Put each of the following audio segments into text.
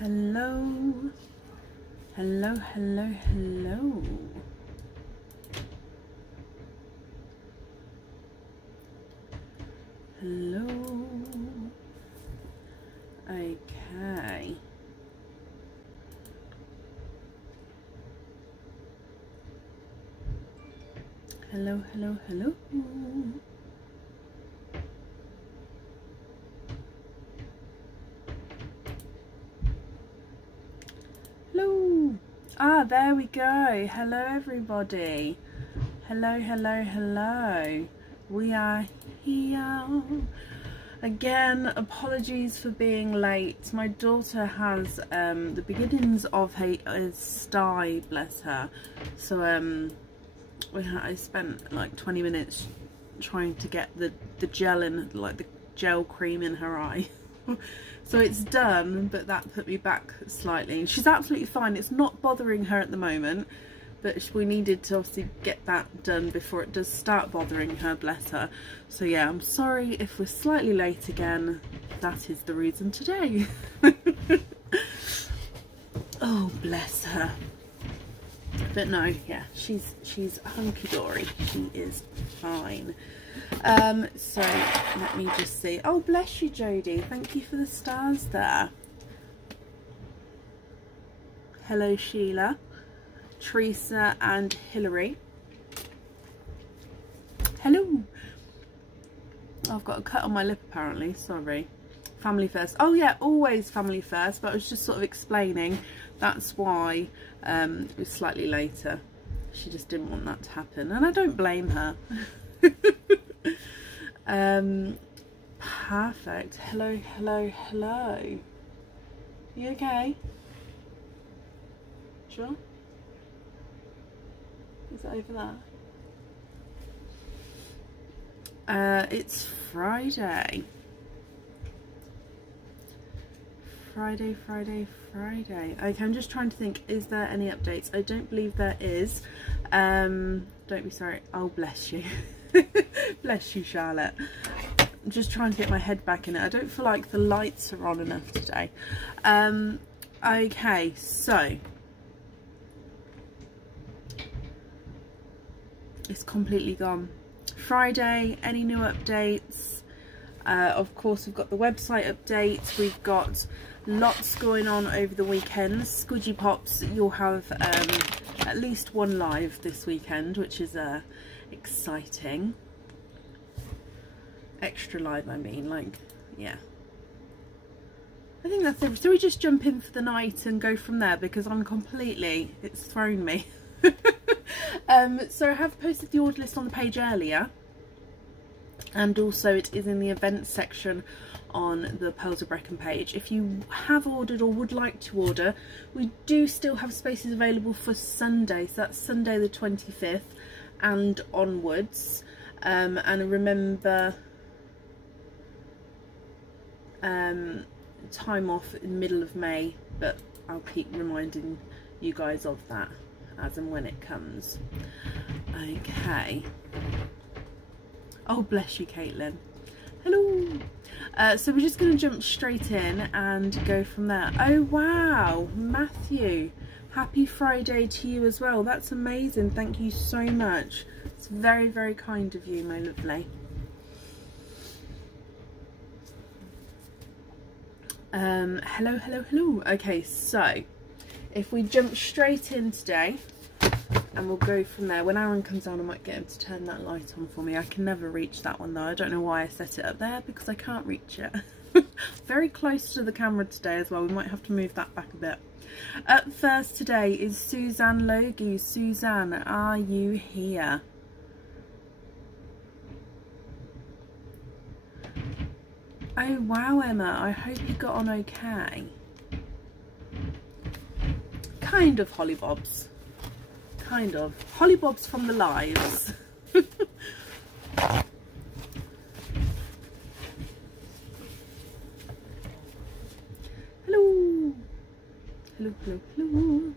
Hello. Hello, hello, hello. Hello. Okay. Hello, hello, hello. Hello. Ah, there we go. Hello, everybody. Hello, hello, hello. We are here again. Apologies for being late. My daughter has the beginnings of a sty, bless her. So I spent like 20 minutes trying to get the gel in, like the gel cream in her eye. So it's done, but that put me back slightly. She's absolutely fine. It's not bothering her at the moment, but we needed to obviously get that done before it does start bothering her, bless her. So yeah, I'm sorry if we're slightly late again. That is the reason today. Oh, bless her. But no, yeah, she's hunky-dory. She is fine. So let me just see. Oh, bless you, Jodie. Thank you for the stars there. Hello, Sheila, Teresa and Hillary. Hello. I've got a cut on my lip apparently, sorry. Family first. Oh yeah, always family first, but I was just sort of explaining that's why it was slightly later. She just didn't want that to happen, and I don't blame her. Perfect. Hello, hello, hello. You okay? Sure? Is it over there? It's Friday. Friday. Okay, I'm just trying to think, is there any updates? I don't believe there is. Don't be sorry. Oh, bless you. Bless you, Charlotte. I'm just trying to get my head back in it. I don't feel like the lights are on enough today. Okay, so it's completely gone. Friday, any new updates? Of course, we've got the website update. We've got lots going on over the weekend. Squidgy Pops, you'll have at least one live this weekend, which is exciting. Extra live, I mean, like, yeah. I think that's it. So we just jump in for the night and go from there, because I'm completely, it's thrown me. So I have posted the order list on the page earlier, and also it is in the events section on the Pearls of Brecon page. If you have ordered or would like to order, we do still have spaces available for Sunday, so that's Sunday the 25th and onwards. And remember, time off in the middle of May, but I'll keep reminding you guys of that as and when it comes. Okay. Oh, bless you, Caitlin. Hello. So we're just going to jump straight in and go from there. Oh wow, Matthew, happy Friday to you as well. That's amazing. Thank you so much. It's very, very kind of you, my lovely. Hello, hello, hello. Okay, so if we jump straight in today, and we'll go from there. When Aaron comes down, I might get him to turn that light on for me. I can never reach that one though. I don't know why I set it up there, because I can't reach it. Very close to the camera today as well. We might have to move that back a bit. Up first today is Suzanne Logie. Suzanne, are you here? Oh wow, Emma, I hope you got on okay. Kind of, Hollybobs. Kind of. Hollybobs from the lives. Hello. Hello, hello, hello.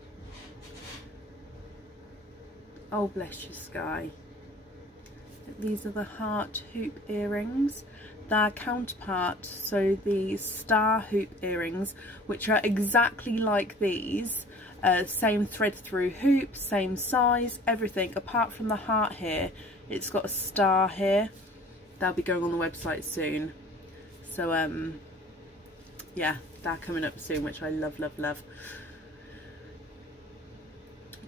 Oh, bless you, Sky. these are the heart hoop earrings. Their counterpart, so the star hoop earrings, which are exactly like these, same thread through hoop, same size, everything, apart from the heart here. It's got a star here. They'll be going on the website soon. So yeah, they're coming up soon, which I love, love, love.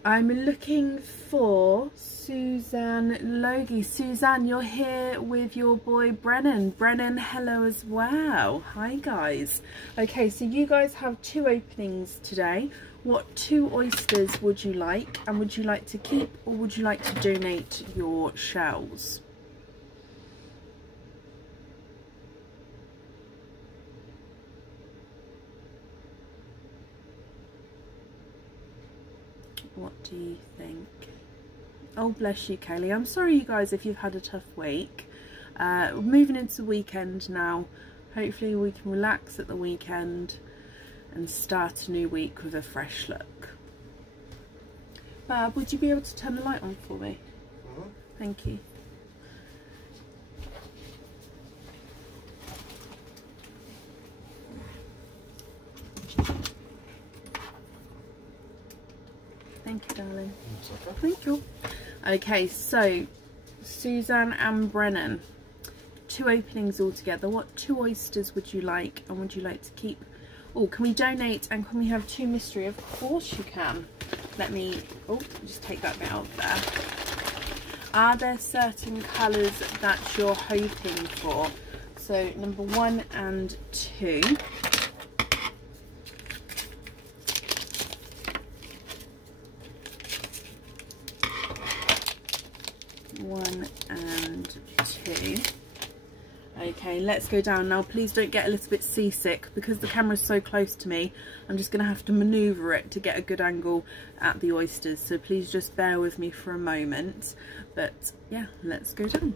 I'm looking for Suzanne Logie. Suzanne, you're here with your boy Brennan. Brennan, hello as well. Hi guys. Okay, so you guys have 2 openings today. What 2 oysters would you like? And would you like to keep, or would you like to donate your shells? What do you think? Oh, bless you, Kaylee. I'm sorry, you guys, if you've had a tough week. We're moving into the weekend now. Hopefully we can relax at the weekend and start a new week with a fresh look. Bab, would you be able to turn the light on for me? Thank you. Thank you, darling. Thank you. Okay, so Suzanne and Brennan, 2 openings altogether. What 2 oysters would you like, and would you like to keep? Oh, can we donate, and can we have 2 mystery? Of course you can. Let me, oh, just take that bit out there. Are there certain colours that you're hoping for? So number 1 and 2. 1 and 2. Okay, let's go down now. Please don't get a little bit seasick, because the camera's so close to me. I'm just going to have to manoeuvre it to get a good angle at the oysters, so please just bear with me for a moment. But yeah, let's go down.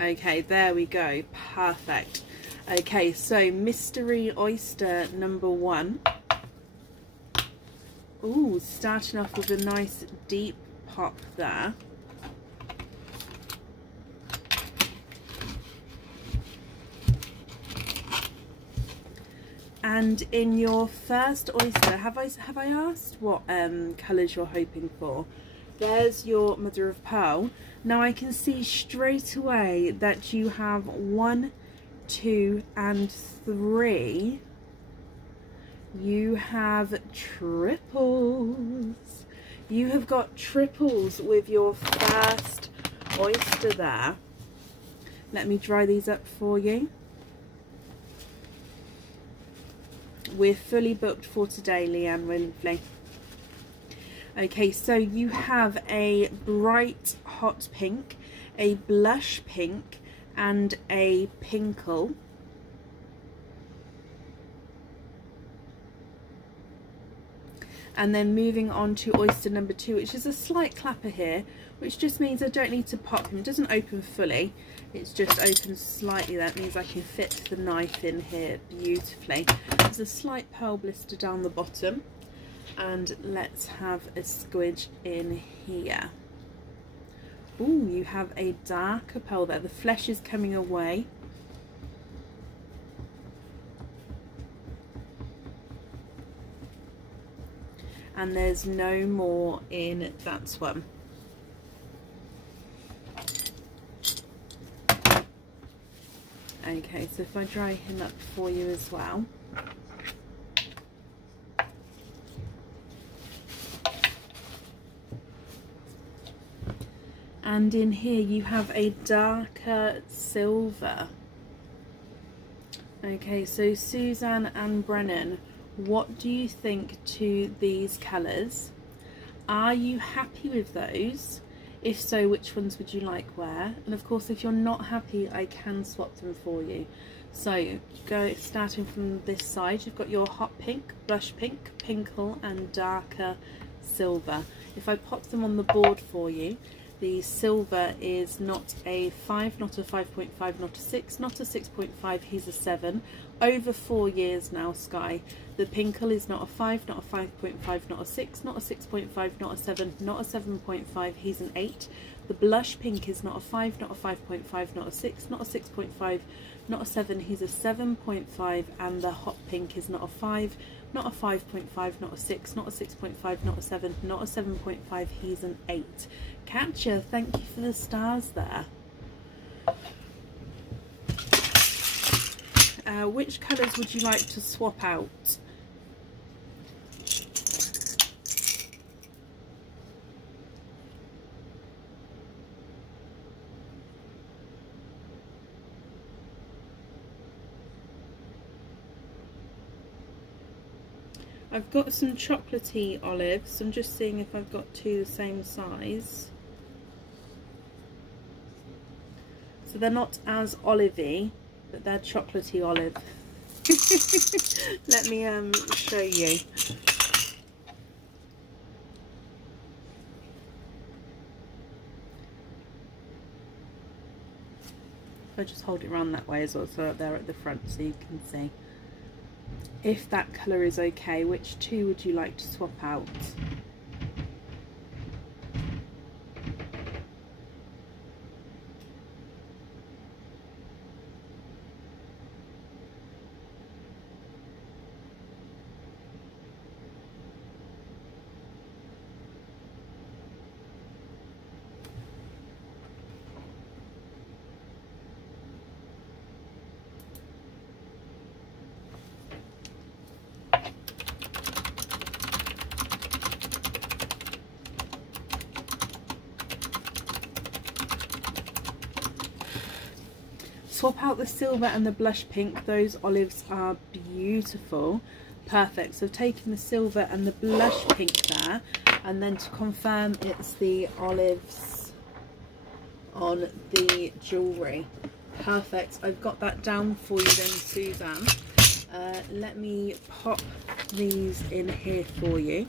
Okay, there we go. Perfect. Okay, so mystery oyster number 1. Ooh, starting off with a nice deep pop there. And in your first oyster, have I asked what colours you're hoping for? There's your mother of pearl. Now I can see straight away that you have 1, 2 and 3. You have triples. You have got triples with your first oyster there. Let me dry these up for you. We're fully booked for today, Leanne, we're lovely. Okay, so you have a bright hot pink, a blush pink and a pinkle. And then moving on to oyster number 2, which is a slight clapper here, which just means I don't need to pop him. It doesn't open fully, it's just open slightly. That means I can fit the knife in here beautifully. There's a slight pearl blister down the bottom, and let's have a squidge in here. Ooh, you have a darker pearl there. The flesh is coming away. And there's no more in that one. Okay, so if I dry him up for you as well. And in here you have a darker silver. Okay, so Suzanne and Brennan, what do you think to these colours? Are you happy with those? If so, which ones would you like where? And of course, if you're not happy, I can swap them for you. So starting from this side, you've got your hot pink, blush pink, pinkle and darker silver. If I pop them on the board for you, the silver is not a 5, not a 5.5, not a 6, not a 6.5, he's a 7. over 4 years now, Sky. The Pinkle is not a 5, not a 5.5, not a 6, not a 6.5, not a 7, not a 7.5, he's an 8. The Blush Pink is not a 5, not a 5.5, not a 6, not a 6.5, not a 7, he's a 7.5. And the Hot Pink is not a 5, not a 5.5, not a 6, not a 6.5, not a 7, not a 7.5, he's an 8. Katja, thank you for the stars there. Which colours would you like to swap out? I've got some chocolatey olives. I'm just seeing if I've got two the same size. So they're not as olivey, but they're chocolatey olive. Let me show you. If I just hold it around that way as well, so up there at the front so you can see. If that colour is okay, which two would you like to swap out? Swap out the silver and the blush pink. Those olives are beautiful. Perfect. So I've taken the silver and the blush pink there, and then to confirm it's the olives on the jewellery. Perfect. I've got that down for you then, Suzanne. Let me pop these in here for you.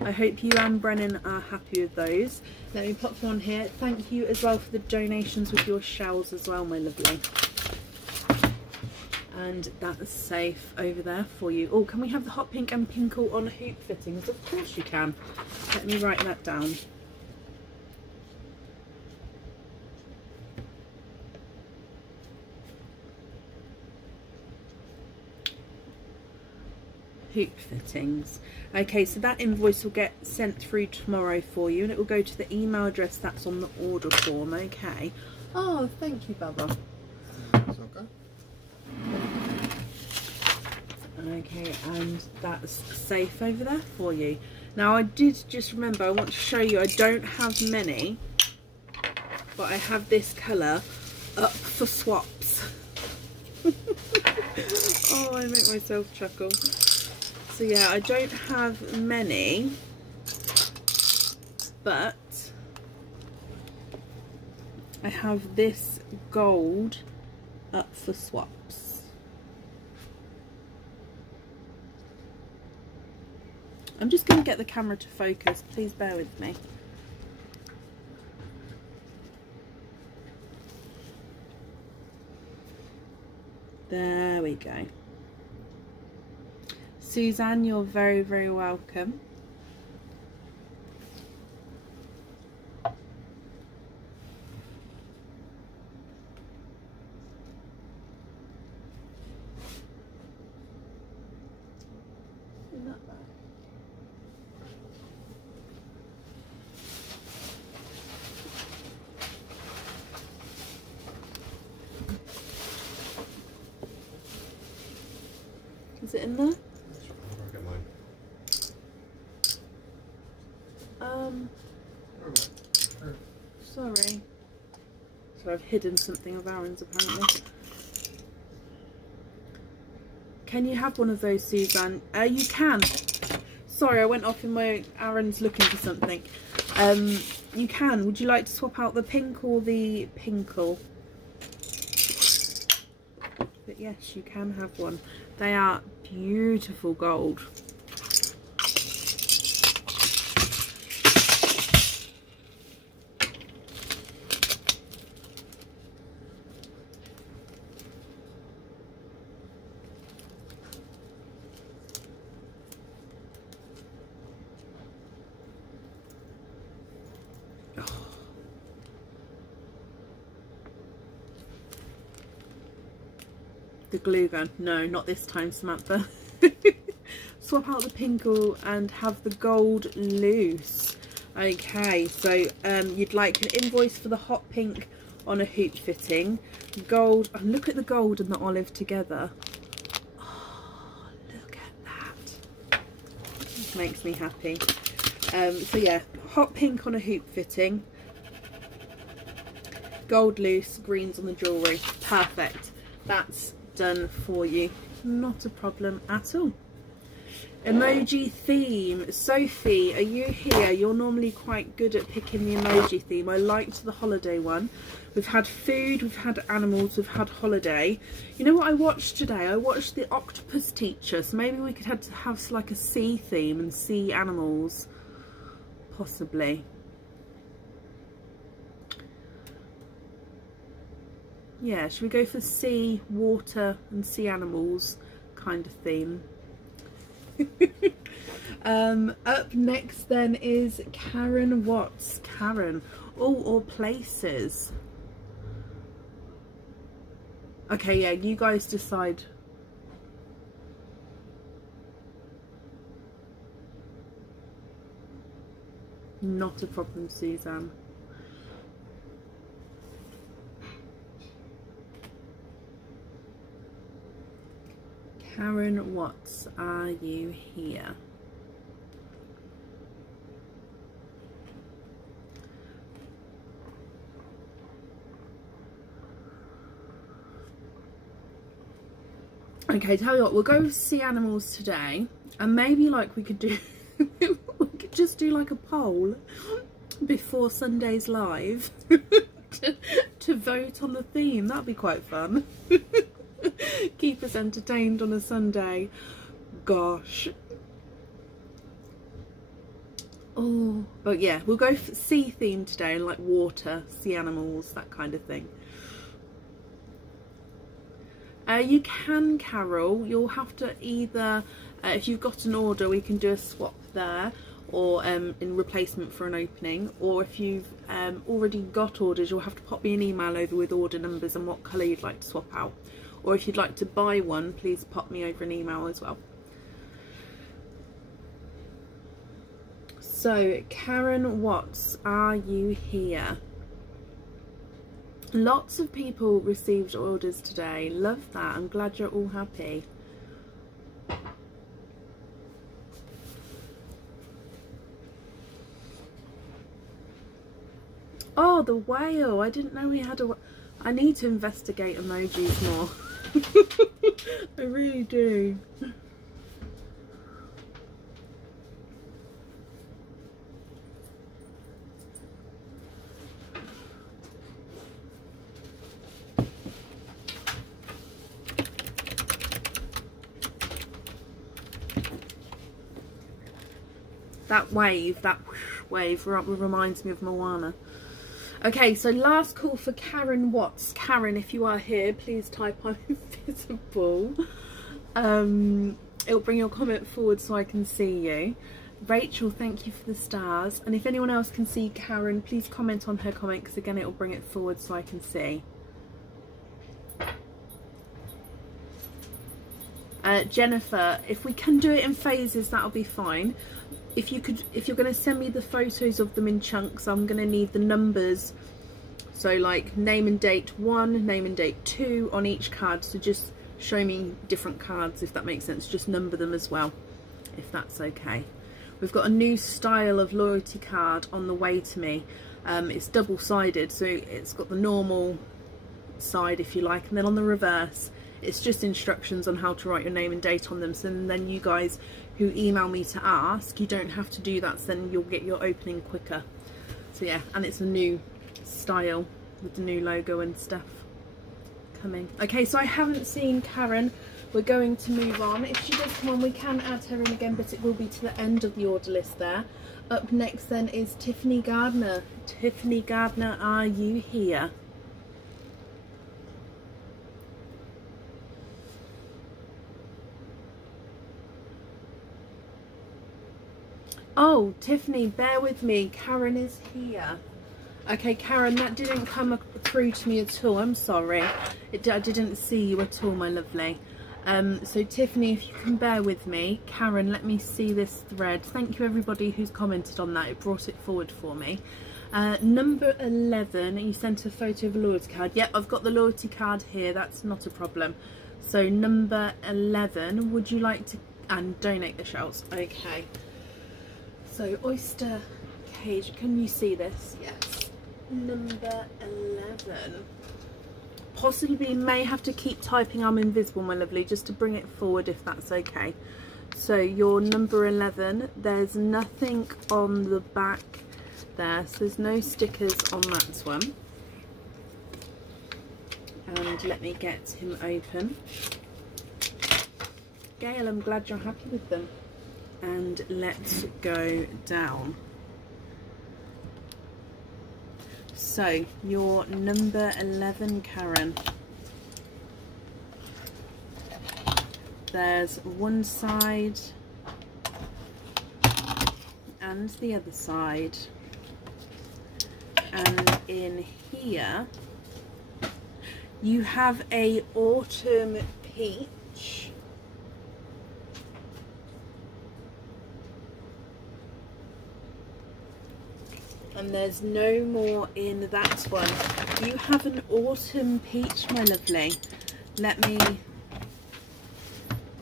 I hope you and Brennan are happy with those. Let me pop them on here. Thank you as well for the donations with your shells as well, my lovely. And that is safe over there for you. Oh, can we have the hot pink and pinkle on hoop fittings? Of course you can. Let me write that down. Hoop fittings. Okay, so that invoice will get sent through tomorrow for you, and it will go to the email address that's on the order form. Okay. Oh, thank you, Bubba. It's okay. Okay, and that's safe over there for you. Now, I did just remember, I want to show you, I don't have many, but I have this colour up for swaps. Oh, I make myself chuckle. So yeah, I don't have many, but I have this gold up for swaps. I'm just going to get the camera to focus, please bear with me. There we go. Suzanne, you're very, very welcome. Not bad. Is it in there? Sorry. So I've hidden something of Aaron's apparently. Can you have one of those, Suzanne? You can. Sorry, I went off in my... Aaron's looking for something. You can. Would you like to swap out the pink or the pinkle? But yes, you can have one. They are beautiful gold. the glue gun. No, not this time, Samantha. Swap out the pink and have the gold loose. Okay, so you'd like an invoice for the hot pink on a hoop fitting, gold, and look at the gold and the olive together. Oh, look at that. This makes me happy. So yeah, hot pink on a hoop fitting, gold loose, greens on the jewellery. Perfect. That's done for you. Not a problem at all. Emoji theme. Sophie, are you here? You're normally quite good at picking the emoji theme. I liked the holiday one. We've had food, we've had animals, we've had holiday. You know what I watched today? I watched The Octopus Teacher, so maybe we could have like a sea theme and sea animals, possibly. Yeah, should we go for sea, water and sea animals kind of theme? Up next then is Karen Watts. Karen, or places. Okay, yeah, you guys decide. Not a problem, Suzanne. Karen Watts, are you here? Okay, tell you what, we'll go sea animals today, and maybe like we could do we could just do like a poll before Sunday's live to vote on the theme. That'd be quite fun. Keep us entertained on a Sunday. Gosh. Oh, but yeah, we'll go for sea theme today, like water, sea animals, that kind of thing. You can, Carol. You'll have to either, if you've got an order, we can do a swap there, or in replacement for an opening, or if you've already got orders, you'll have to pop me an email over with order numbers and what colour you'd like to swap out. Or if you'd like to buy one, please pop me over an email as well. So, Karen Watts, are you here? Lots of people received orders today. Love that. I'm glad you're all happy. Oh, the whale. I didn't know we had a... I need to investigate emojis more. I really do. That wave reminds me of Moana. Okay, so last call for Karen Watts. Karen, if you are here, please type I'm invisible. It'll bring your comment forward so I can see you. Rachel, thank you for the stars. And if anyone else can see Karen, please comment on her comment, because again, it'll bring it forward so I can see. Jennifer, if we can do it in phases, that'll be fine. If you're going to send me the photos of them in chunks, I'm going to need the numbers. So like name and date 1, name and date 2 on each card. So just show me different cards, if that makes sense. Just number them as well, if that's okay. We've got a new style of loyalty card on the way to me. It's double-sided, so it's got the normal side, if you like, and then on the reverse it's just instructions on how to write your name and date on them. So then you guys who email me to ask, you don't have to do that, so then you'll get your opening quicker. So yeah, and it's a new style with the new logo and stuff coming. Okay, so I haven't seen Karen. We're going to move on. If she does come on, we can add her in again, but it will be to the end of the order list there. Up next then is Tiffany Gardner. Tiffany Gardner, are you here? Oh, Tiffany, bear with me. Karen is here. Okay, Karen, that didn't come through to me at all. I'm sorry. I didn't see you at all, my lovely. So Tiffany, if you can bear with me. Karen, let me see this thread. Thank you everybody who's commented on that. It brought it forward for me. Number 11, you sent a photo of a loyalty card. Yep, I've got the loyalty card here. That's not a problem. So number 11, would you like to... and donate the shells. Okay. So Oyster cage. Can you see this? Yes. Number 11. Possibly may have to keep typing I'm invisible, my lovely, just to bring it forward if that's okay. So your number 11, there's nothing on the back there, so there's no stickers on that one. And let me get him open. Gail, I'm glad you're happy with them. And let's go down. So, your number 11, Karen. There's one side and the other side. And in here, you have a autumn peach. And there's no more in that one. You have an autumn peach, my lovely. Let me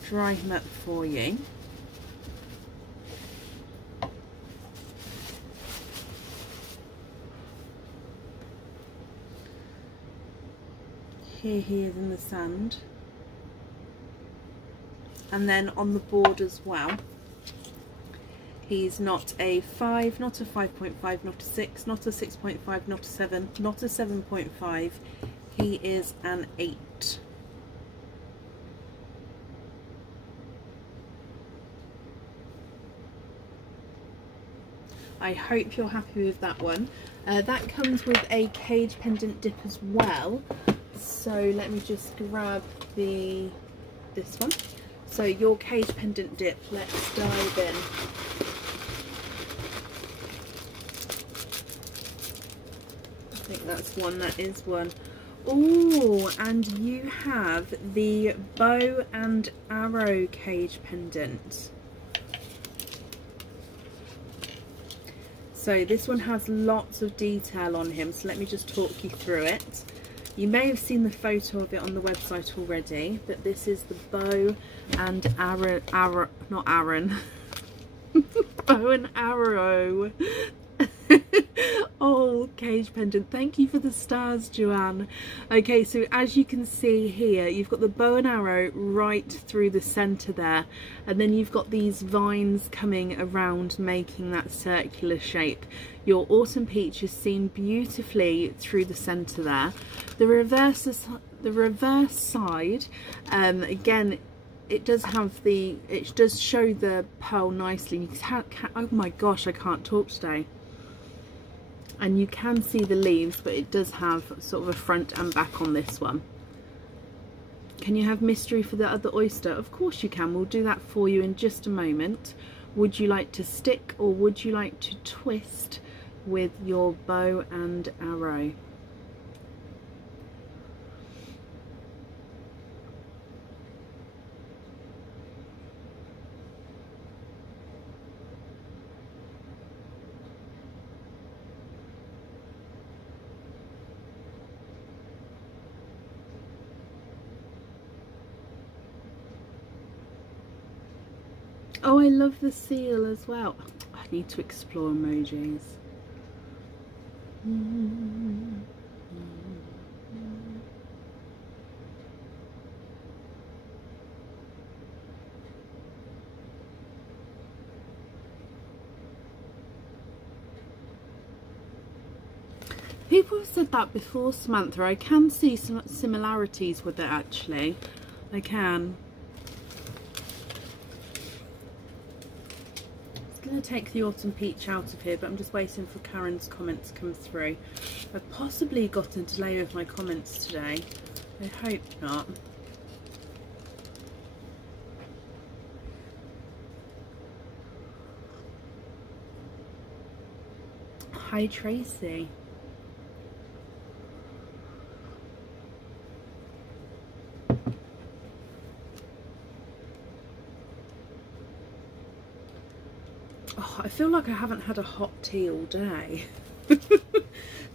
dry him up for you. Here he is in the sand. And then on the board as well. He's not a 5, not a 5.5, not a 6, not a 6.5, not a 7, not a 7.5. He is an 8. I hope you're happy with that one. That comes with a cage pendant dip as well. So let me just grab this one. So your cage pendant dip, let's dive in. I think that's one, that is one. Oh, and you have the bow and arrow cage pendant. So this one has lots of detail on him, so let me just talk you through it. You may have seen the photo of it on the website already, but this is the bow and arrow, not Aaron, bow and arrow. Oh, cage pendant. Thank you for the stars, Joanne. Okay, so as you can see here, you've got the bow and arrow right through the centre there, and then you've got these vines coming around making that circular shape. Your autumn peach is seen beautifully through the centre there. The reverse side, again, it does show the pearl nicely. You oh my gosh, I can't talk today. And you can see the leaves, but it does have sort of a front and back on this one. Can you have mystery for the other oyster? Of course you can. We'll do that for you in just a moment. Would you like to stick or would you like to twist with your bow and arrow? Oh, I love the seal as well. I need to explore emojis. People have said that before, Samantha. I can see some similarities with it, actually. I can. I'm going to take the autumn peach out of here, but I'm just waiting for Karen's comments to come through. I've possibly got a delay with my comments today. I hope not. Hi Tracy. Oh, I feel like I haven't had a hot tea all day.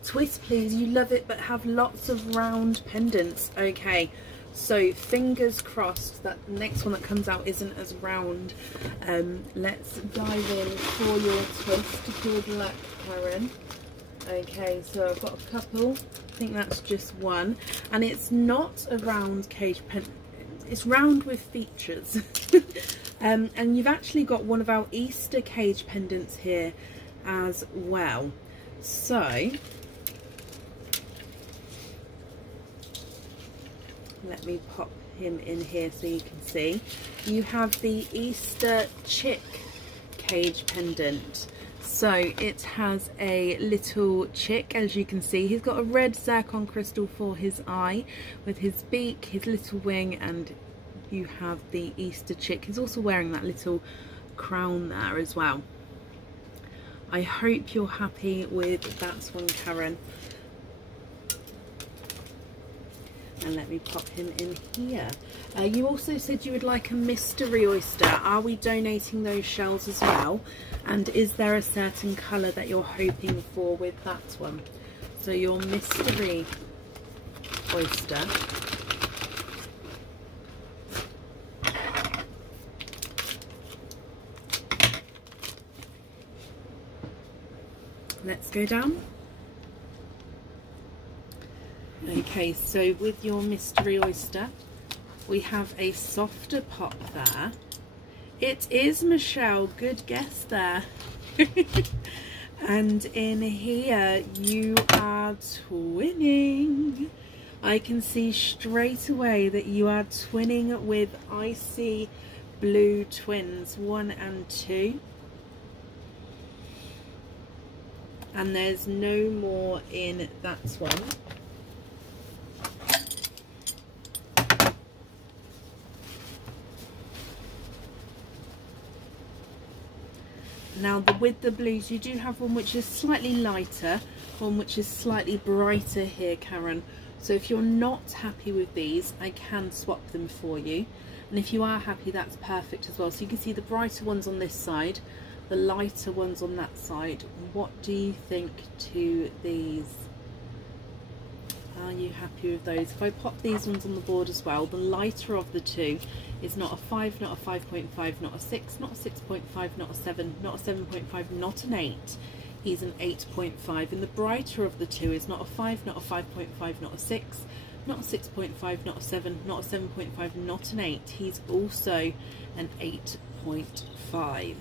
Twist please, you love it, but have lots of round pendants. Okay, so fingers crossed that the next one that comes out isn't as round. Let's dive in for your twist. Good luck, Karen. Okay, so I've got a couple. I think that's just one, and it's not a round cage pendant. It's round with features. And you've actually got one of our Easter cage pendants here as well. So let me pop him in here so you can see. You have the Easter chick cage pendant. So it has a little chick, as you can see. He's got a red zircon crystal for his eye with his beak, his little wing, and you have the Easter chick. He's also wearing that little crown there as well. I hope you're happy with that one, Karen. And let me pop him in here. You also said you would like a mystery oyster. Are we donating those shells as well? And is there a certain colour that you're hoping for with that one? So your mystery oyster. Let's go down. Okay, so with your mystery oyster, we have a softer pop there. It is Michelle, good guess there. And in here you are twinning. I can see straight away that you are twinning with Icy Blue Twins 1 and 2. And there's no more in that one. Now with the blues, you do have one which is slightly lighter, one which is slightly brighter here, Karen. So if you're not happy with these, I can swap them for you. And if you are happy, that's perfect as well. So you can see the brighter ones on this side, the lighter ones on that side. What do you think to these? Are you happy with those? If I pop these ones on the board as well, the lighter of the two is not a 5, not a 5.5, not a 6, not a 6.5, not a 7, not a 7.5, not an 8. He's an 8.5. And the brighter of the two is not a 5, not a 5.5, not a 6, not a 6.5, not a 7, not a 7.5, not an 8. He's also an 8.5.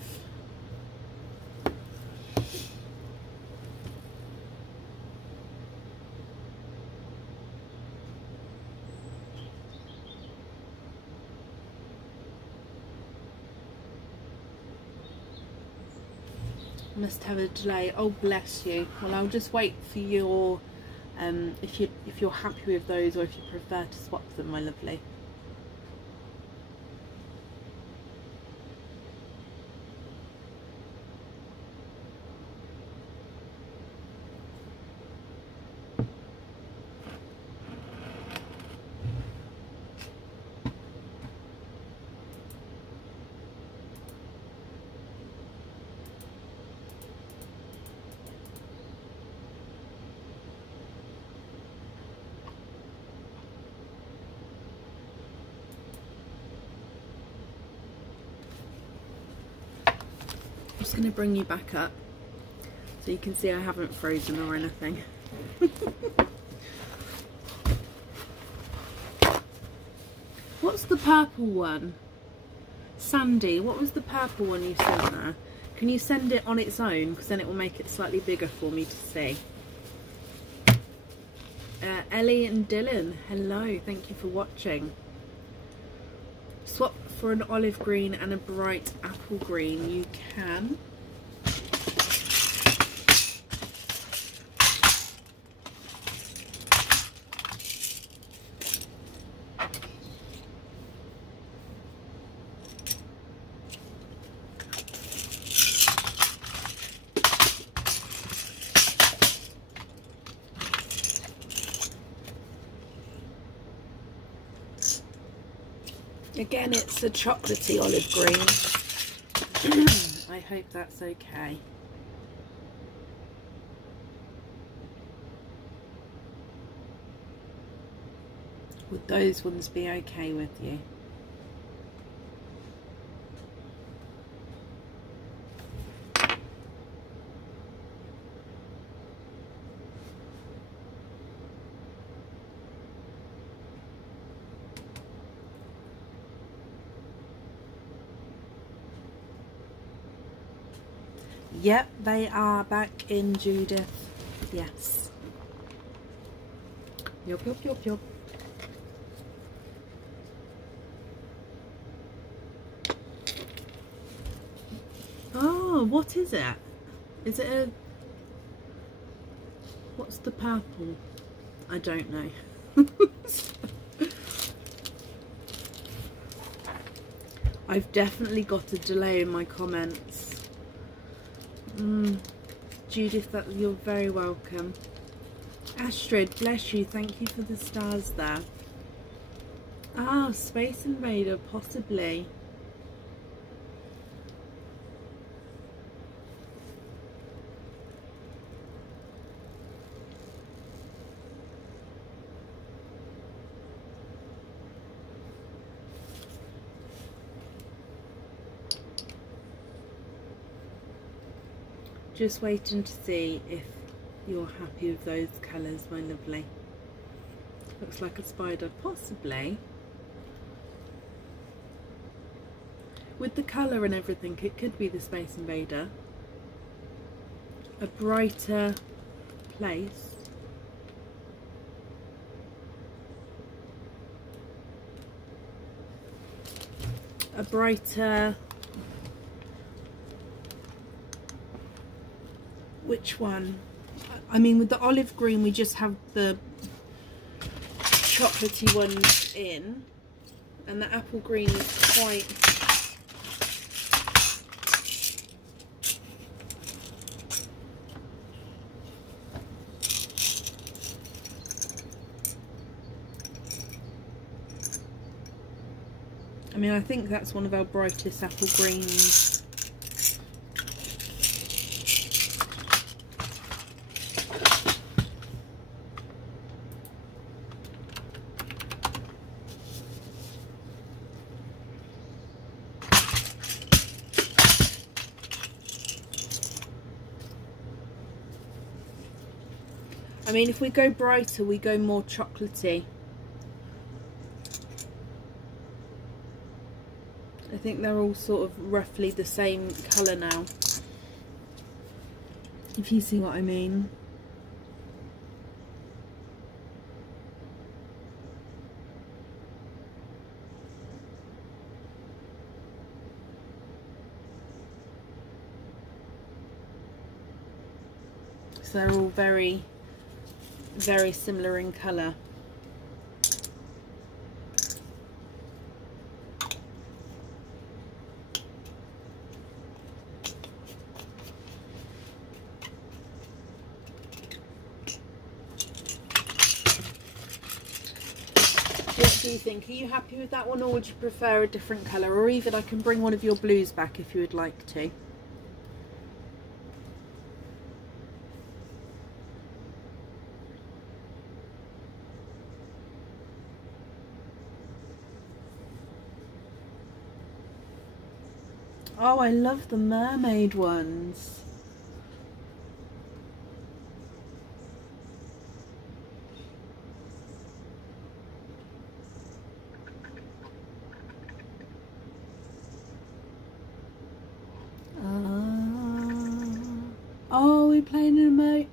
Must have a delay. Oh, bless you. Well, I'll just wait for your if you're happy with those, or if you prefer to swap them, my lovely. I'm just going to bring you back up so you can see I haven't frozen or anything. What's the purple one? Sandy, what was the purple one you sent there? Can you send it on its own, because then it will make it slightly bigger for me to see. Ellie and Dylan, hello, thank you for watching. Swap for an olive green and a bright apple green, you can. Again, it's a chocolatey olive green. I hope that's okay. Would those ones be okay with you? Yep, they are back in, Judith. Yes. Yup, yup, yup, yup. Oh, what is it? Is it a... What's the purple? I don't know. I've definitely got a delay in my comments. Judith, you're very welcome. Astrid, bless you. Thank you for the stars there. Ah, Space Invader, possibly. Just waiting to see if you're happy with those colours, my lovely. Looks like a spider, possibly. With the colour and everything, it could be the Space Invader. A brighter place. A brighter... Which one? I mean, with the olive green, we just have the chocolatey ones in, and the apple green is quite... I mean, I think that's one of our brightest apple greens. I mean, if we go brighter, we go more chocolatey. I think they're all sort of roughly the same colour now, if you see what I mean. So they're all very similar in colour. What do you think? Are you happy with that one, or would you prefer a different colour? Or even I can bring one of your blues back if you would like to. Oh, I love the mermaid ones. Oh, we're playing in a remote.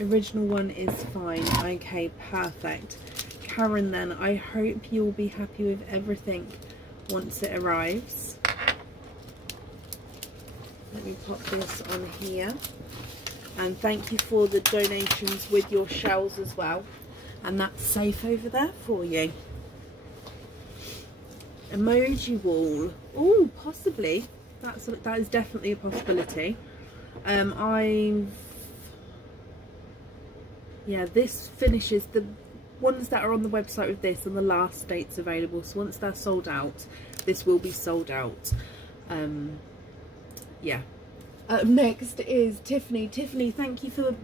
Original one is fine. Okay, perfect. Karen, then I hope you'll be happy with everything once it arrives. Let me pop this on here. And thank you for the donations with your shells as well. And that's safe over there for you. Emoji wall. Oh, possibly. that is definitely a possibility. Yeah, this finishes the ones that are on the website with this, and the last dates available. So once they're sold out, this will be sold out. Yeah. Up next is Tiffany. Tiffany, thank you for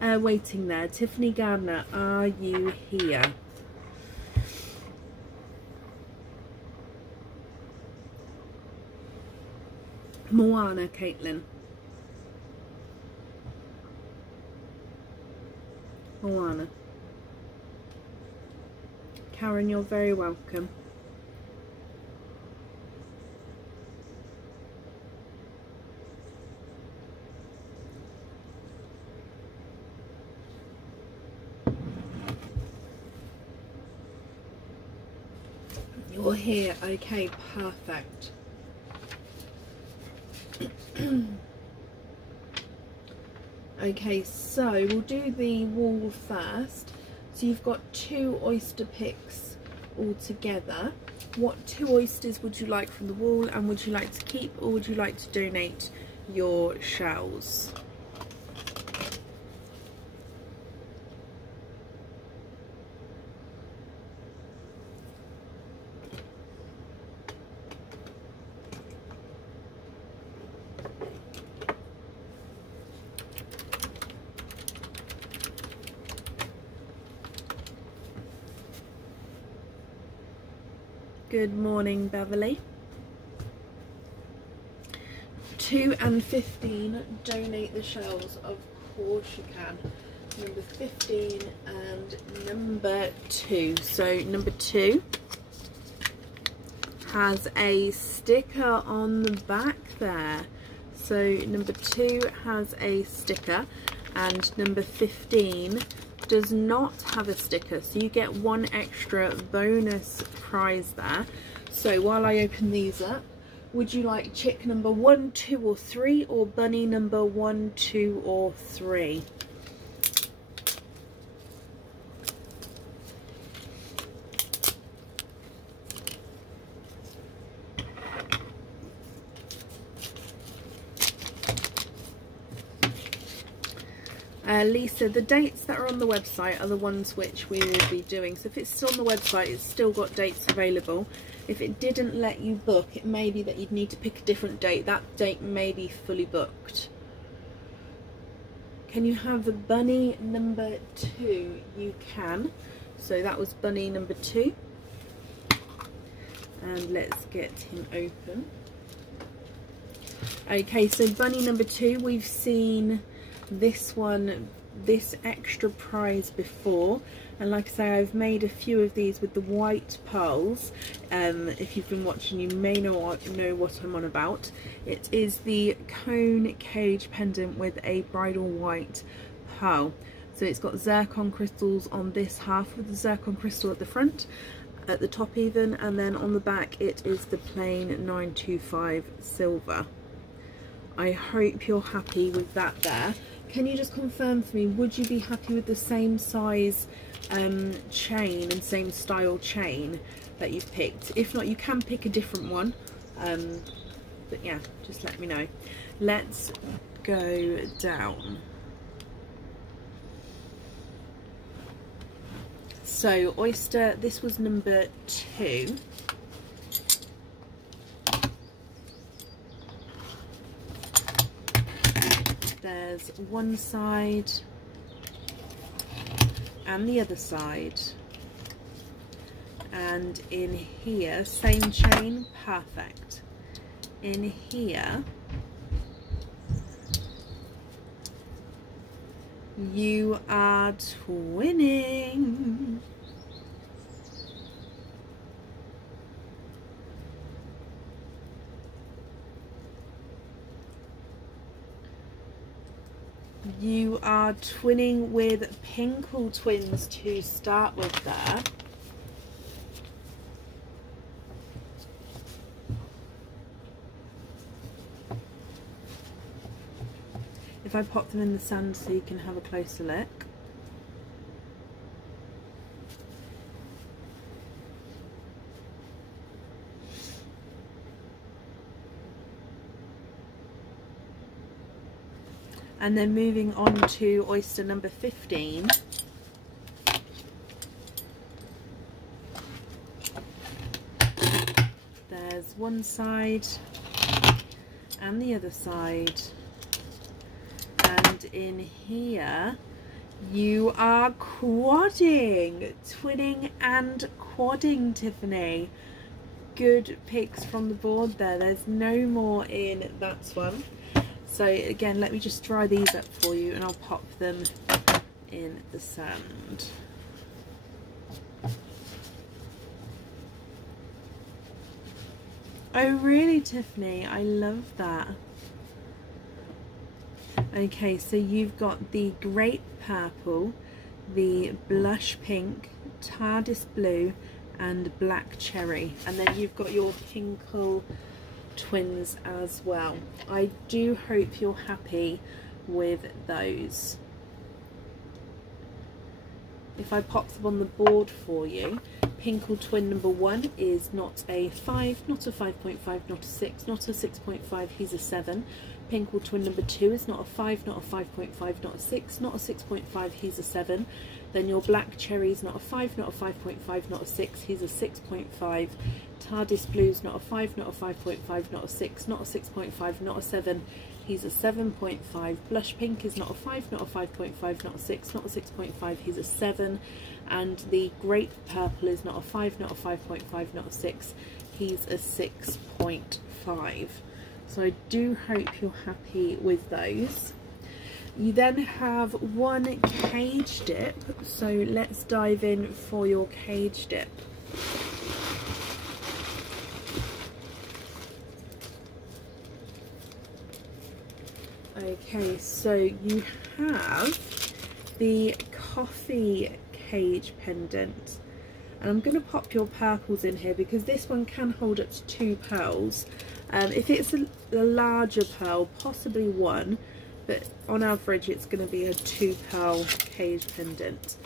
waiting there. Tiffany Gardner, are you here? Moana, Caitlin. Moana. Karen, you're very welcome. You're here, okay, perfect. Okay, so we'll do the wall first. So you've got 2 oyster picks all together. What 2 oysters would you like from the wall, and would you like to keep, or would you like to donate your shells? Good morning, Beverly. 2 and 15, donate the shells, of course you can. Number 15 and number 2. So number 2 has a sticker on the back there. So number 2 has a sticker, and number 15 does not have a sticker, so you get 1 extra bonus prize there. So while I open these up, would you like chick number 1, 2 or 3, or bunny number 1, 2 or 3? Lisa, the dates that are on the website are the ones which we will be doing. So if it's still on the website, it's still got dates available. If it didn't let you book, it may be that you'd need to pick a different date. That date may be fully booked. Can you have the bunny number 2? You can. So that was bunny number 2. And let's get him open. Okay, so bunny number 2, we've seen this one, this extra prize before, and like I say, I've made a few of these with the white pearls. If you've been watching, you may know what I'm on about. It is the cone cage pendant with a bridal white pearl. So it's got zircon crystals on this half, with the zircon crystal at the front, at the top even, and then on the back it is the plain 925 silver. I hope you're happy with that there. Can you just confirm for me, would you be happy with the same size chain and same style chain that you've picked? If not, you can pick a different one, but yeah, just let me know. Let's go down. So Oyster, this was number 2. There's one side and the other side, and in here, same chain, perfect. In here you are twinning. You are twinning with Pinkle twins to start with there. If I pop them in the sand so you can have a closer look. And then moving on to Oyster number 15. There's one side and the other side. And in here you are quadding, twinning and quadding, Tiffany. Good picks from the board there. There's no more in that one. So again, let me just dry these up for you and I'll pop them in the sand. Oh really, Tiffany? I love that. Okay, so you've got the grape purple, the blush pink, TARDIS blue and black cherry, and then you've got your Pinkle twins as well. I do hope you're happy with those. If I pop them on the board for you, Pinkle twin number 1 is not a 5, not a 5.5, not a 6, not a 6.5, he's a 7. Pinkle twin number 2 is not a 5, not a 5.5, not a 6, not a 6.5, he's a 7. Then your black cherry is not a 5, not a 5.5, not a 6, he's a 6.5. TARDIS blue is not a 5, not a 5.5, not a 6, not a 6.5, not a 7, he's a 7.5. Blush pink is not a 5, not a 5.5, not a 6, not a 6.5, he's a 7. And the grape purple is not a 5, not a 5.5, not a 6, he's a 6.5. So I do hope you're happy with those. You then have one cage dip, so let's dive in for your cage dip. Okay, so you have the coffee cage pendant, and I'm going to pop your purples in here because this one can hold up to 2 pearls. If it's a larger pearl, possibly 1, but on average it's going to be a 2 pearl cage pendant.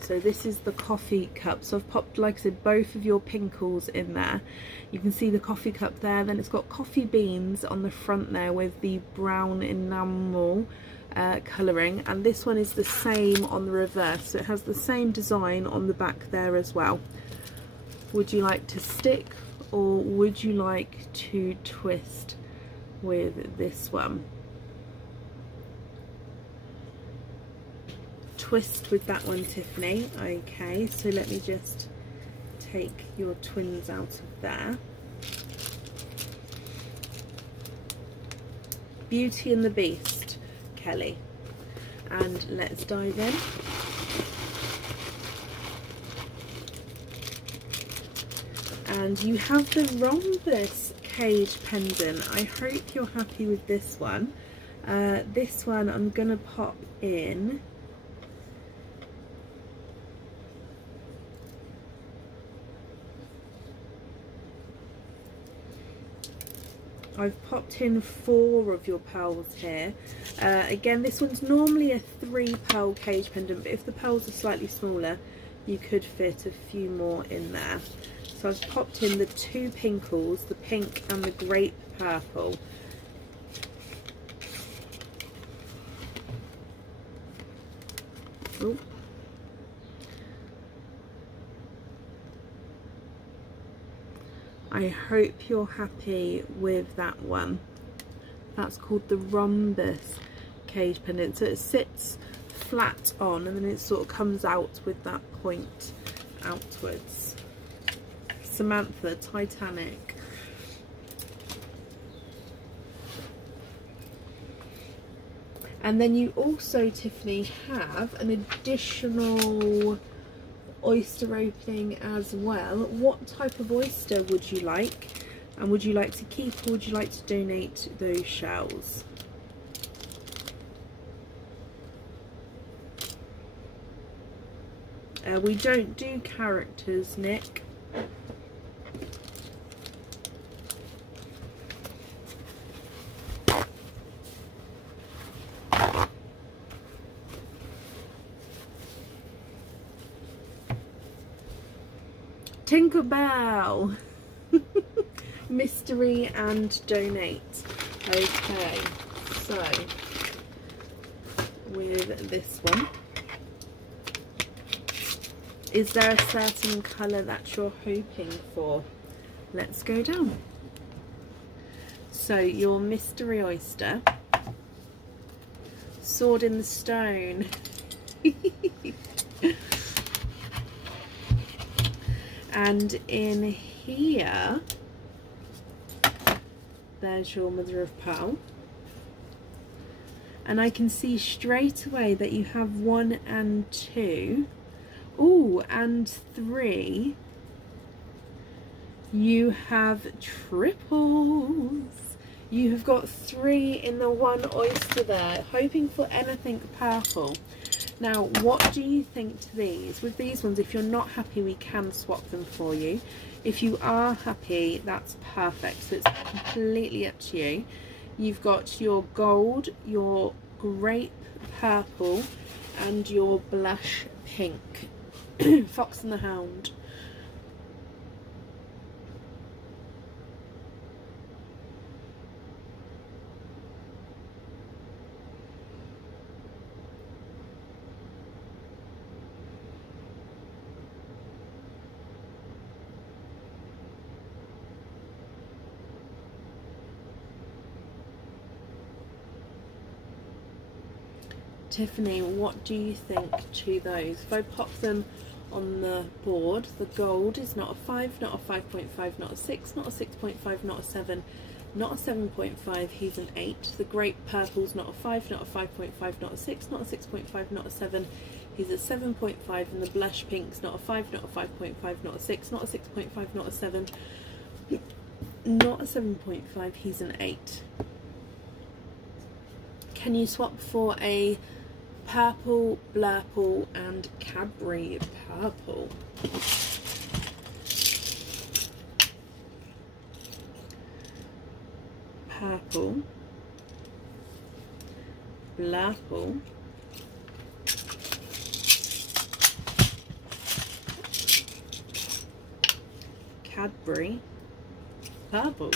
So this is the coffee cup. So I've popped, like I said, both of your Pinkles in there. You can see the coffee cup there. Then it's got coffee beans on the front there with the brown enamel colouring, and this one is the same on the reverse. So it has the same design on the back there as well. Would you like to stick or would you like to twist with this one? Twist with that one, Tiffany. Okay, so let me just take your twins out of there. Beauty and the Beast, Kelly. And let's dive in. And you have the Rhombus cage pendant. I hope you're happy with this one. This one I'm going to pop in. I've popped in 4 of your pearls here. Again, this one's normally a 3 pearl cage pendant, but if the pearls are slightly smaller, you could fit a few more in there. So I've popped in the 2 Pinkles, the pink and the grape purple. Ooh. I hope you're happy with that one. That's called the Rhombus cage pendant. So it sits flat on and then it sort of comes out with that point outwards. Samantha, Titanic. And then you also, Tiffany, have an additional oyster opening as well. What type of oyster would you like? And would you like to keep or would you like to donate those shells? We don't do characters, Nick. Tinkerbell. Mystery and donate. Okay, so with this one. Is there a certain colour that you're hoping for? Let's go down. So your mystery oyster, sword in the stone. And in here, there's your mother of pearl. And I can see straight away that you have 1 and 2. Oh, and 3. You have triples. You have got 3 in the one oyster there, hoping for anything purple. Now, what do you think to these? With these ones, if you're not happy, we can swap them for you. If you are happy, that's perfect. So it's completely up to you. You've got your gold, your grape purple, and your blush pink. Fox and the Hound. Tiffany, what do you think to those? If I pop them on the board, the gold is not a 5, not a 5.5, not a 6, not a 6.5, not a 7, not a 7.5, he's an 8. The grape purple's not a 5, not a 5.5, not a 6, not a 6.5, not a 7, he's a 7.5, and the blush pink's not a 5, not a 5.5, not a 6, not a 6.5, not a 7, not a 7.5, he's an 8. Can you swap for a purple, blurple and Cadbury purple? Purple, blurple, Cadbury purple.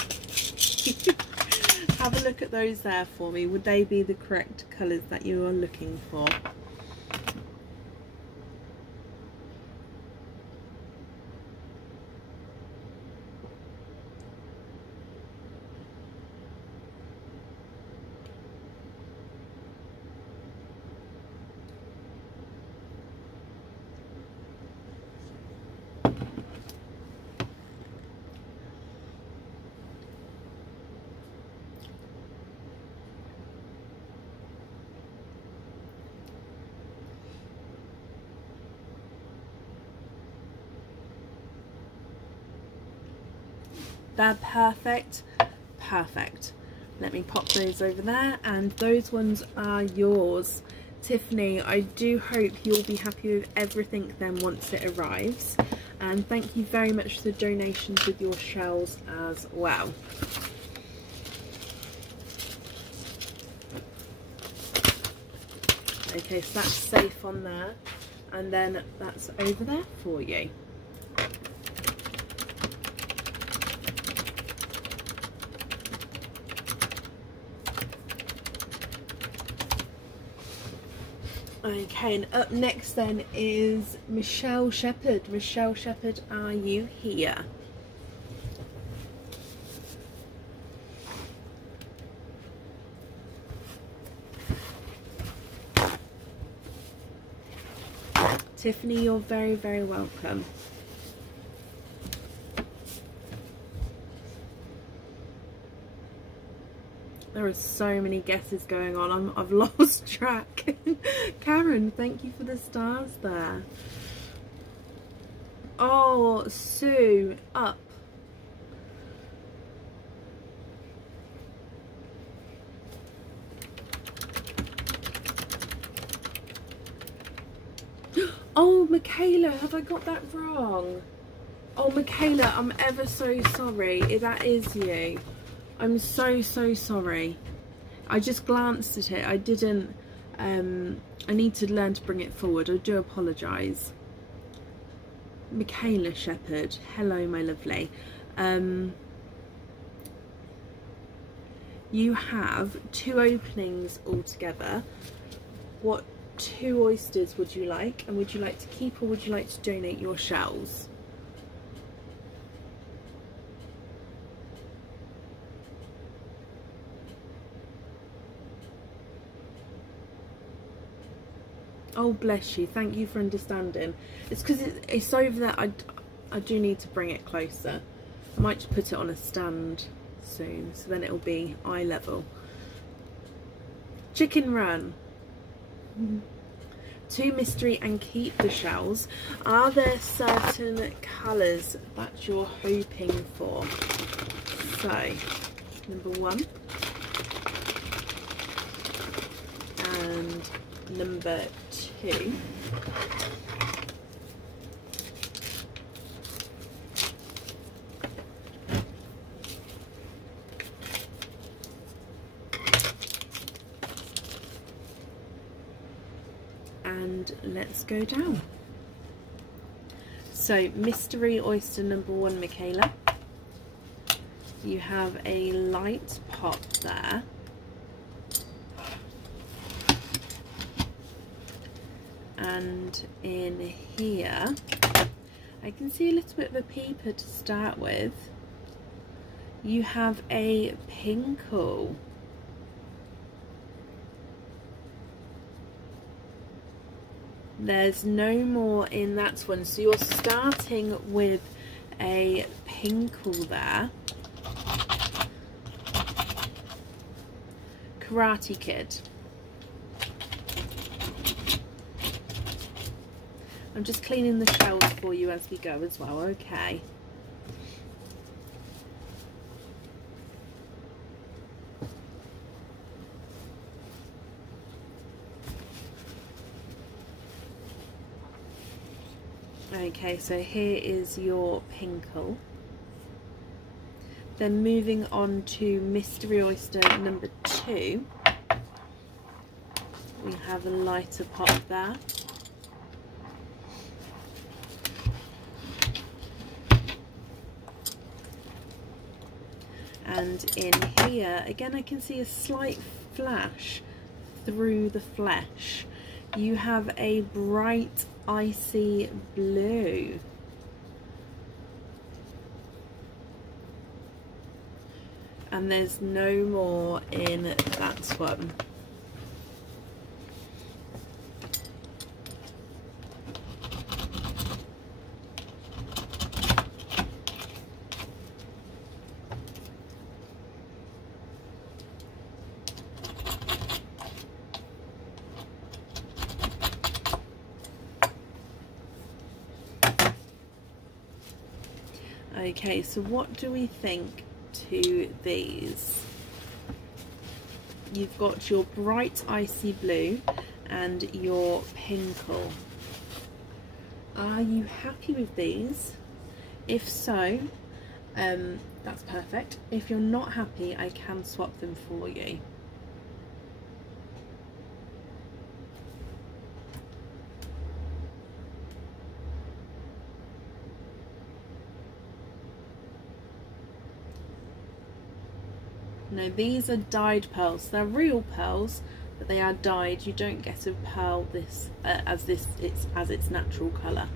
Have a look at those there for me. Would they be the correct colours that you are looking for? They're perfect. Perfect. Let me pop those over there, and those ones are yours. Tiffany, I do hope you'll be happy with everything then once it arrives, and thank you very much for the donations with your shells as well. Okay, so that's safe on there, and then that's over there for you. Okay, and up next then is Michelle Shepherd. Michelle Shepherd, are you here? Tiffany, you're very, very welcome. There are so many guesses going on. I've lost track. Karen, thank you for the stars there. Oh, Sue, up. Oh, Michaela, have I got that wrong? Oh, Michaela, I'm ever so sorry. That is you. I'm so, so sorry. I just glanced at it. I didn't, I need to learn to bring it forward. I do apologise. Michaela Shepherd, hello my lovely. You have 2 openings altogether. what 2 oysters would you like, and would you like to keep or would you like to donate your shells? Oh, bless you. Thank you for understanding. It's because it's over there. I do need to bring it closer. I might just put it on a stand soon, so then it'll be eye level. Chicken Run. 2 mystery and keep the shells. Are there certain colours that you're hoping for? So, number 1 and number 2. And let's go down. So mystery oyster number 1, Michaela. You have a light pop there. And in here, I can see a little bit of a peeper to start with. You have a pinkle. There's no more in that one, so you're starting with a pinkle there. Karate Kid. I'm just cleaning the shells for you as we go as well, okay? Okay, so here is your pinkle. Then moving on to mystery oyster number 2. We have a lighter pop there. And in here, again, I can see a slight flash through the flesh. You have a bright icy blue. And there's no more in that one. Okay, so what do we think to these? You've got your bright icy blue and your pinkle. Are you happy with these? If so, that's perfect. If you're not happy, I can swap them for you. No, these are dyed pearls. They're real pearls, but they are dyed. You don't get a pearl this as its natural colour.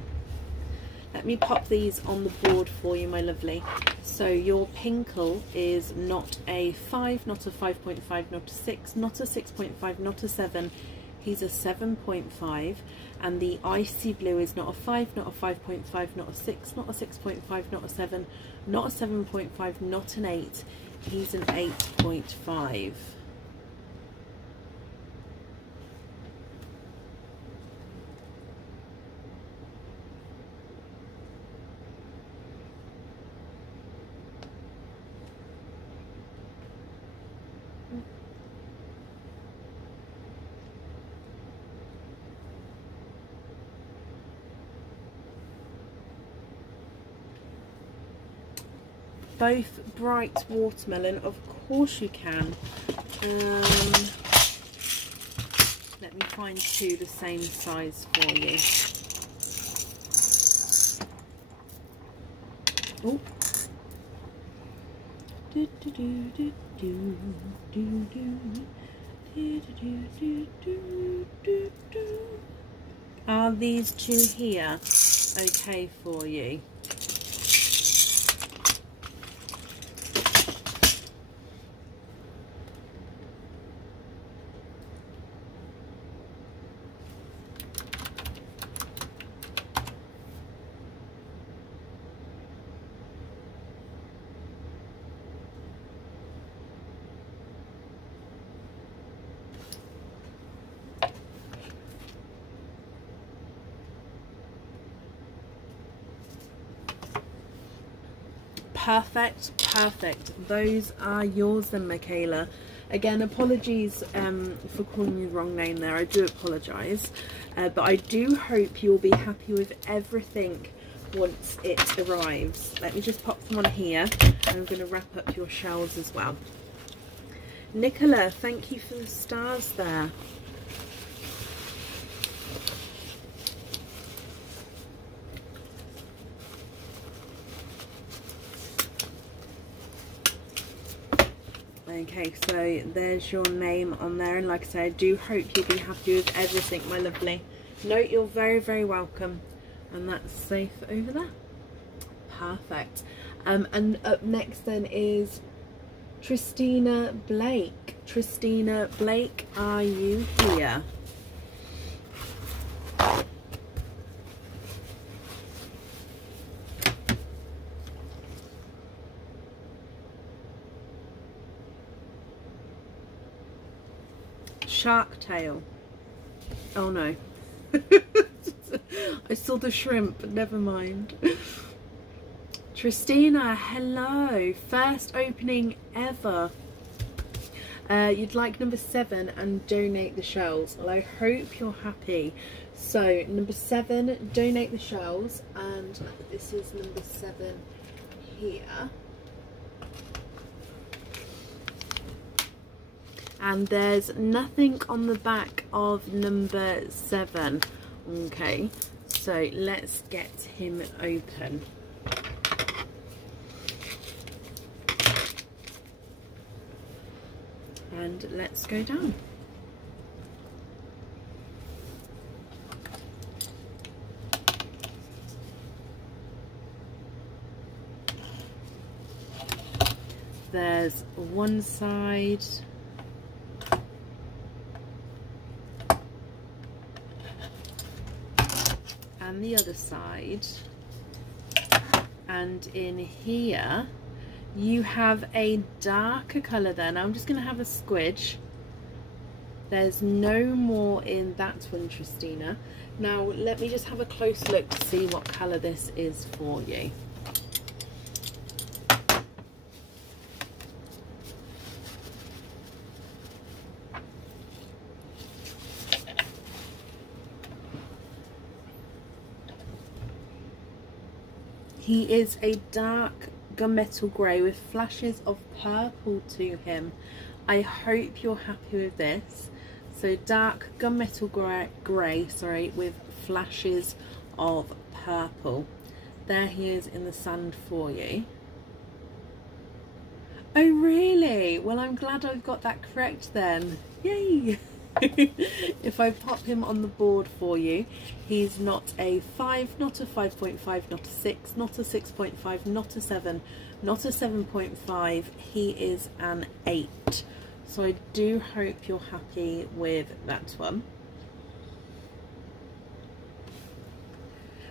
Let me pop these on the board for you, my lovely. So your pinkle is not a 5, not a 5.5, not a 6, not a 6.5, not a 7. He's a 7.5, and the icy blue is not a 5, not a 5.5, not a 6, not a 6.5, not a 7, not a 7.5, not an 8. He's an 8.5. Both bright watermelon, of course you can. Let me find 2 the same size for you. Oh. Are these two here okay for you? Perfect, perfect. Those are yours then, Michaela. Again, apologies for calling you the wrong name there. I do apologise. But I do hope you'll be happy with everything once it arrives. Let me just pop them on here. And I'm going to wrap up your shells as well. Nicola, thank you for the stars there. Okay, so there's your name on there, and like I say, I do hope you'll be happy with everything, my lovely. No, you're very, very welcome. And that's safe over there. Perfect. And up next then is Christina Blake. Christina Blake, are you here? Shark tail. Oh no. I saw the shrimp, never mind. Christina, hello. First opening ever. You'd like number 7 and donate the shells. Well, I hope you're happy. So number 7, donate the shells, and this is number 7 here. And there's nothing on the back of number 7. Okay, so let's get him open. And let's go down. There's one side. And the other side, and in here you have a darker colour there. Now I'm just going to have a squidge. There's no more in that one, Christina. Now let me just have a close look to see what colour this is for you. He is a dark gunmetal grey with flashes of purple to him. I hope you're happy with this. So dark gunmetal grey, sorry, with flashes of purple. There he is in the sand for you. Oh really? Well, I'm glad I've got that correct then. Yay! If I pop him on the board for you, he's not a 5, not a 5.5, not a 6, not a 6.5, not a 7, not a 7.5. He is an 8. So I do hope you're happy with that one.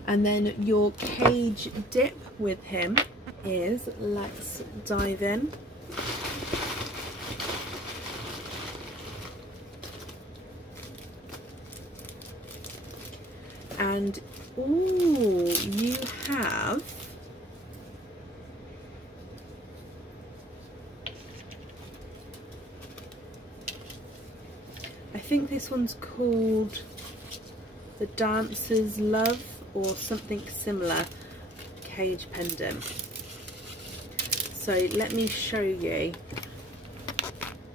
And then your cage dip with him is, let's dive in. And ooh, you have I think this one's called the Dancer's Love or something similar cage pendant. So let me show you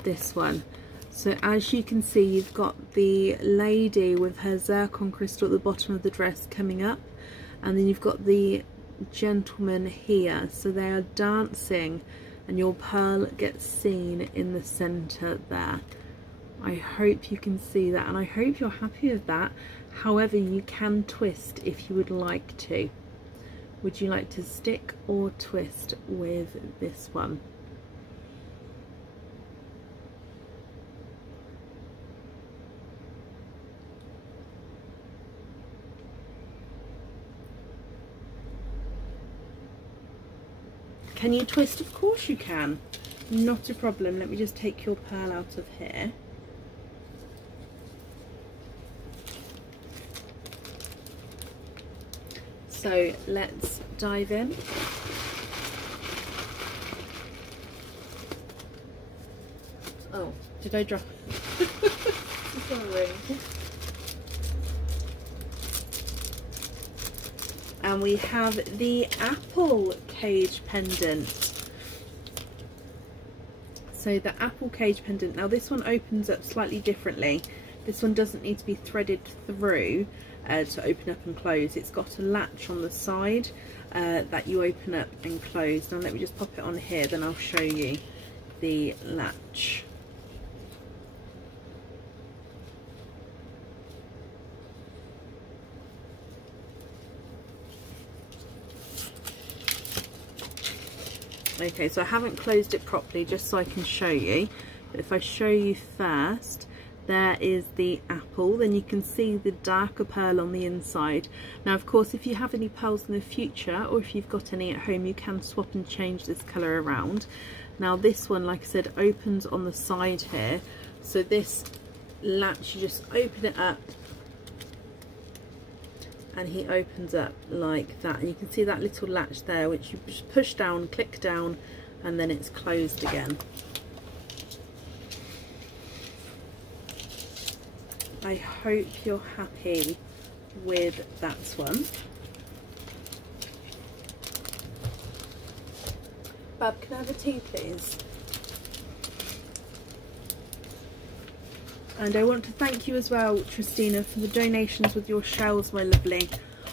this one. So as you can see, you've got the lady with her zircon crystal at the bottom of the dress coming up, and then you've got the gentleman here. So they are dancing and your pearl gets seen in the center there. I hope you can see that, and I hope you're happy with that. However, you can twist if you would like to. Would you like to stick or twist with this one? Can you twist? Of course you can. Not a problem. Let me just take your pearl out of here. So let's dive in. Oh, did I drop it? Sorry. And we have the apple cage pendant. So the apple cage pendant, now this one opens up slightly differently. This one doesn't need to be threaded through to open up and close. It's got a latch on the side that you open up and close. Now let me just pop it on here, then I'll show you the latch. Okay, so I haven't closed it properly just so I can show you, but if I show you first, there is the apple. Then you can see the darker pearl on the inside. Now of course, if you have any pearls in the future, or if you've got any at home, you can swap and change this colour around. Now this one, like I said, opens on the side here, so this latch, you just open it up and he opens up like that, and you can see that little latch there, which you just push down, click down, and then it's closed again. I hope you're happy with that one. Bab, can I have a tea please? And I want to thank you as well, Christina, for the donations with your shells, my lovely.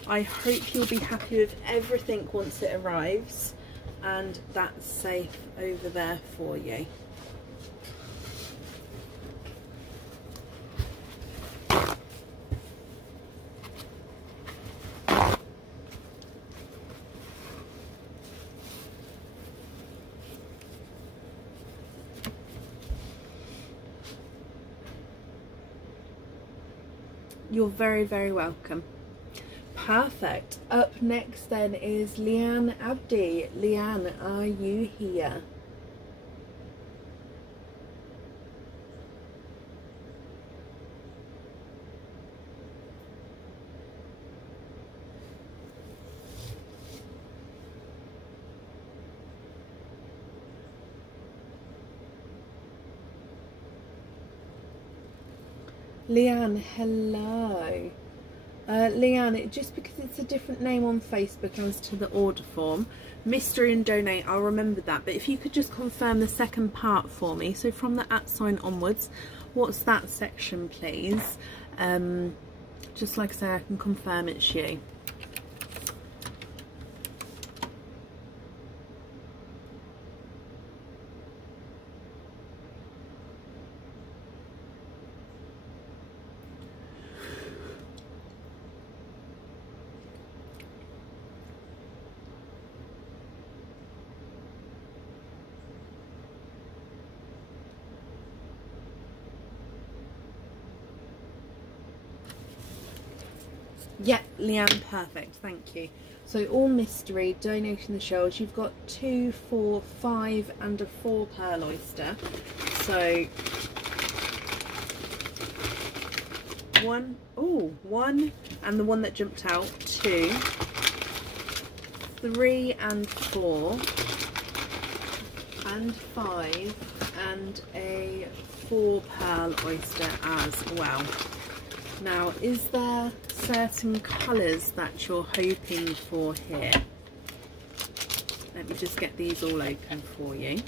I hope you'll be happy with everything once it arrives, and that's safe over there for you. You're very, very welcome. Perfect. Up next then is Leanne Abdi. Leanne, are you here? Leanne, hello. Leanne, just because it's a different name on Facebook as to the order form, mystery and donate, I'll remember that, but if you could just confirm the second part for me, so from the @ onwards, what's that section please? Just like I say, I can confirm it's you. Yeah, Leanne, perfect, thank you. So all mystery, donating the shells. You've got 2, 4, 5 and a 4 pearl oyster. So one and the one that jumped out, 2, 3 and 4 and 5 and a 4 pearl oyster as well. Now, is there certain colours that you're hoping for here? Let me just get these all open for you.